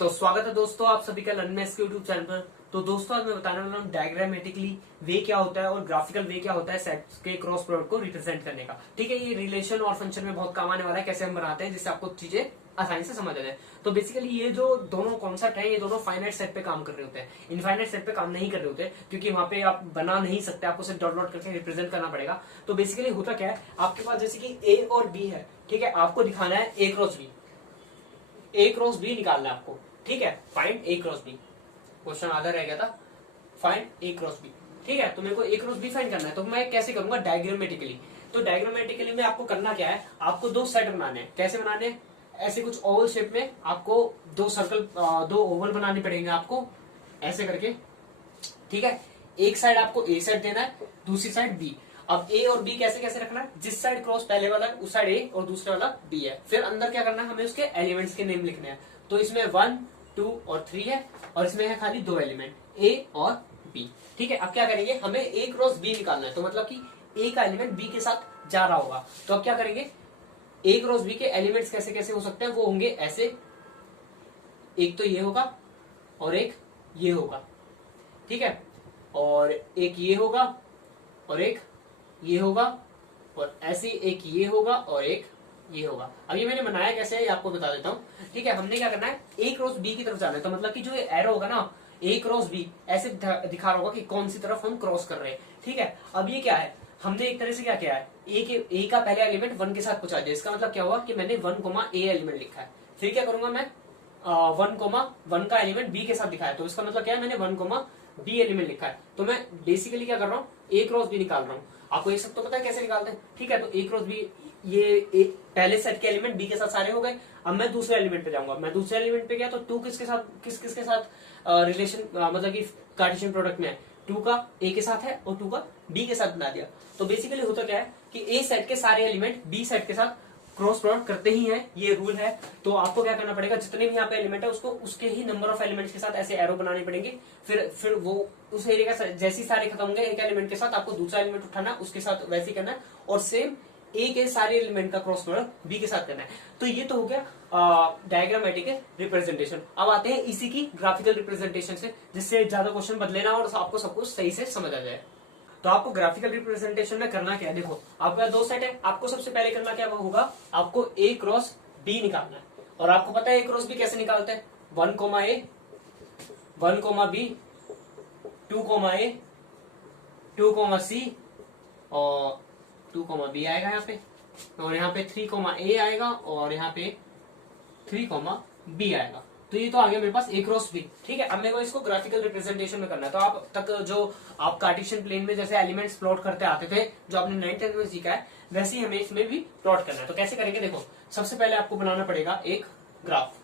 तो स्वागत है दोस्तों आप सभी का लर्न मैथ्स के यूट्यूब चैनल पर। तो दोस्तों आज मैं बताने वाला हूँ डायग्रामेटिकली वे क्या होता है और ग्राफिकल वे क्या होता है सेट्स के क्रॉस प्रोडक्ट को रिप्रेजेंट करने का। ठीक है, ये रिलेशन और फंक्शन में बहुत काम आने वाला है, कैसे हम बनाते हैं जिससे आपको चीजें आसानी से समझ आ जाए। तो बेसिकली ये जो दोनों कॉन्सेप्ट है ये दोनों फाइनाइट सेट पे काम कर रहे होते हैं, इनफाइनाइट सेट पे काम नहीं कर रहे होते, क्योंकि वहां पे आप बना नहीं सकते, आपको सिर्फ डॉट डॉट करके रिप्रेजेंट करना पड़ेगा। तो बेसिकली होता क्या है, आपके पास जैसे कि ए और बी है, ठीक है, आपको दिखाना है ए क्रॉस बी, ए क्रॉस बी निकालना है आपको। ठीक है, फाइंड ए क्रॉस बी, क्वेश्चन आधा रह गया था, फाइंड ए क्रॉस बी। ठीक है, तो मेरे को ए क्रॉस बी फाइंड करना है, तो मैं कैसे करूंगा, डायग्रामेटिकली। तो डायग्रामेटिकली में आपको करना क्या है, आपको दो सेट बनाने हैं। कैसे बनाने हैं, ऐसे कुछ ओवल शेप में आपको दो सर्कल, दो ओवल बनाने पड़ेंगे आपको, ऐसे करके। ठीक है, एक साइड आपको ए साइड देना है, दूसरी साइड बी। अब ए और बी कैसे कैसे रखना है, जिस साइड क्रॉस पहले वाला उस साइड ए और दूसरे वाला बी है। फिर अंदर क्या करना है, हमें उसके एलिमेंट्स के नेम लिखने हैं। तो इसमें 1, 2 और 3 है, और इसमें है खाली दो एलिमेंट ए और बी। ठीक है, अब क्या करेंगे, हमें ए क्रॉस बी निकालना है, तो मतलब कि ए का एलिमेंट बी के साथ जा रहा होगा। तो अब क्या करेंगे, ए क्रॉस बी के एलिमेंट्स कैसे कैसे हो सकते हैं, वो होंगे ऐसे, एक तो ये होगा और एक ये होगा। ठीक है, और एक ये होगा और एक ये होगा, और ऐसे एक ये होगा और एक ये होगा। अब ये मैंने बनाया कैसे है ये आपको बता देता हूँ। ठीक है, हमने क्या करना है, ए क्रॉस बी की तरफ जाना है, तो मतलब कि जो ये एरो होगा ना, ए क्रॉस बी ऐसे दिखा रहा होगा कि कौन सी तरफ हम क्रॉस कर रहे हैं। ठीक है, अब ये क्या है, हमने एक तरह से क्या किया है, ए का पहले एलिमेंट 1 के साथ पहुंचा दिया। इसका मतलब क्या हुआ कि मैंने 1, ए एलिमेंट लिखा है। फिर क्या करूंगा मैं, 1, का एलिमेंट बी के साथ दिखाया, तो इसका मतलब क्या है, मैंने 1, बी एलिमेंट लिखा है। तो मैं बेसिकली क्या कर रहा हूँ, ए क्रॉस बी निकाल रहा हूँ। आपको ये सब तो पता है कैसे निकालते हैं। ठीक है, तो ए क्रॉस बी, ये पहले सेट के एलिमेंट बी के साथ सारे हो गए। अब मैं दूसरे एलिमेंट पे जाऊंगा, मैं दूसरे एलिमेंट पे गया तो 2 किसके साथ किसके साथ रिलेशन, मतलब कि कार्टेशियन प्रोडक्ट में है, 2 का ए के साथ है और 2 का बी के साथ बना दिया। तो बेसिकली होता क्या है कि ए सेट के सारे एलिमेंट बी सेट के साथ क्रॉस प्रोडक्ट करते ही हैं, ये रूल है। तो आपको क्या करना पड़ेगा, जितने भी यहाँ पे एलिमेंट है उसको उसके ही नंबर ऑफ एलिमेंट्स के साथ ऐसे एरो बनाने पड़ेंगे। फिर वो उस एरिया का जैसे सारे खत्म होंगे एक एलिमेंट के साथ, आपको दूसरा एलिमेंट उठाना उसके साथ वैसे ही करना है, और सेम ए के सारे एलिमेंट का क्रॉस प्रोडक्ट बी के साथ करना है। तो ये तो हो गया डायग्रामेटिक रिप्रेजेंटेशन। अब आते हैं इसी की ग्राफिकल रिप्रेजेंटेशन से, जिससे ज्यादा क्वेश्चन बदले ना और आपको सब कुछ सही से समझ आ जाए। तो आपको ग्राफिकल रिप्रेजेंटेशन में करना क्या है, देखो आपका दो सेट है, आपको सबसे पहले करना क्या होगा, आपको ए क्रॉस बी निकालना है। और आपको पता है ए क्रॉस बी कैसे निकालते हैं, 1, ए, 1, बी, 2, ए, 2, सी, और 2, बी आएगा यहाँ पे, और यहाँ पे 3, ए आएगा, और यहाँ पे 3, बी आएगा। तो ये तो आ गया मेरे पास ए क्रॉस बी। ठीक है, अब मेरे को इसको ग्राफिकल रिप्रेजेंटेशन में करना है। तो आप तक जो आप कार्टेशियन प्लेन में जैसे एलिमेंट्स प्लॉट करते आते थे, जो आपने 9th 10th में सीखा है, वैसे ही हमें इसमें भी प्लॉट करना है। तो कैसे करेंगे, देखो सबसे पहले आपको बनाना पड़ेगा एक ग्राफ।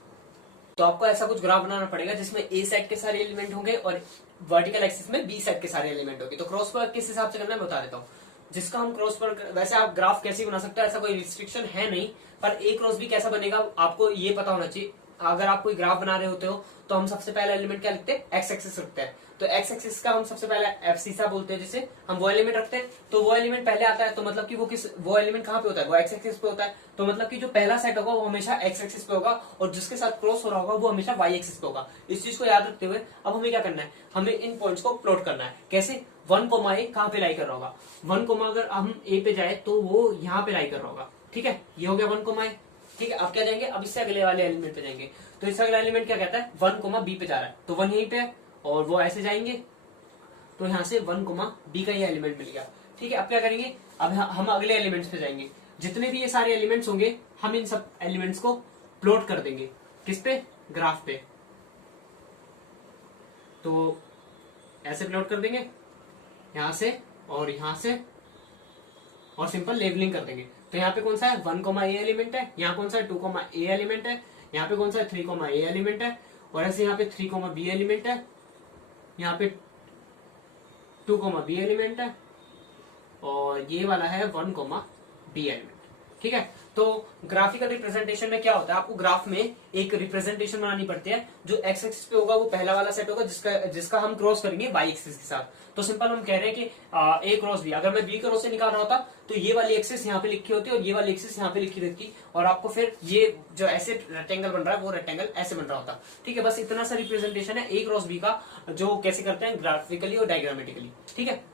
तो आपको ऐसा कुछ ग्राफ बनाना पड़ेगा जिसमें ए सेट के सारे एलिमेंट होंगे और वर्टिकल एक्सिस में बी सेट के सारे एलिमेंट होंगे। तो क्रॉस प्रोडक्ट किस हिसाब से करना है बता देता हूँ। जिसका हम क्रॉस प्रोडक्ट, वैसे आप ग्राफ कैसे बना सकते हैं ऐसा कोई रिस्ट्रिक्शन है नहीं, पर ए क्रॉस बी कैसा बनेगा आपको ये पता होना चाहिए। अगर आप कोई ग्राफ बना रहे होते हो तो हम सबसे पहले एलिमेंट क्या लिखते हैं, एक्स एक्सिस रखते हैं। तो एक्स एक्सिस का हम सबसे पहले एब्सिसा बोलते हैं, जिसे हम वो एलिमेंट रखते हैं। तो वो एलिमेंट पहले आता है, तो मतलब कि वो एलिमेंट कहाँ पे होता है, वो एक्स एक्सिस पे होता है। तो मतलब कि जो पहला सेट होगा वो हमेशा एक्स एक्सिस पे होगा, और जिसके साथ क्रॉस हो रहा होगा वो हमेशा वाई एक्सिस पे होगा। इस चीज को याद रखते हुए अब हमें क्या करना है, हमें इन पॉइंट्स को प्लॉट करना है। कैसे, 1, ए कहाँ पे लाई कर रहा होगा, 1, अगर हम ए पे जाए तो वो यहाँ पे लाई कर रहा होगा। ठीक है, ये हो गया 1, ए। ठीक है, अब क्या जाएंगे, अब इससे अगले वाले एलिमेंट पे जाएंगे। तो इससे अगला एलिमेंट क्या कहता है, 1, बी पे जा रहा है, तो 1 यहीं पे है, और वो ऐसे जाएंगे, तो यहाँ से 1, बी का ये एलिमेंट मिल गया। ठीक है, अब क्या करेंगे, अब हम अगले एलिमेंट्स पे जाएंगे। जितने भी ये सारे एलिमेंट्स होंगे हम इन सब एलिमेंट्स को प्लॉट कर देंगे, किस पे, ग्राफ पे। तो ऐसे प्लॉट कर देंगे, यहां से और यहां से, और सिंपल लेबलिंग कर देंगे। तो यहाँ पे कौन सा है, 1, ए एलिमेंट है, यहाँ कौन सा है, 2, ए एलिमेंट है, यहाँ पे कौन सा है, 3, ए एलिमेंट है, और ऐसे यहाँ पे 3, बी एलिमेंट है, यहाँ पे 2, बी एलिमेंट है, और ये वाला है 1, बी एलिमेंट। ठीक है। तो ग्राफिकल रिप्रेजेंटेशन में क्या होता है, आपको ग्राफ में एक रिप्रेजेंटेशन बनानी पड़ती है। जो एक्स एक्सिस पे होगा वो पहला वाला सेट होगा जिसका हम क्रॉस करेंगे वाई एक्सिस के साथ। तो सिंपल हम कह रहे हैं कि ए क्रॉस बी, अगर मैं बी क्रॉस से निकाल रहा होता तो ये वाली एक्सिस यहाँ पे लिखी होती और ये वाली एक्सिस यहाँ पे लिखी रहती, और आपको फिर ये जो ऐसे रेक्टेंगल बन रहा है वो रेक्टेंगल ऐसे बन रहा होता। ठीक है, बस इतना सा रिप्रेजेंटेशन है ए क्रॉस बी का, जो कैसे करते हैं ग्राफिकली और डायग्रामेटिकली। ठीक है।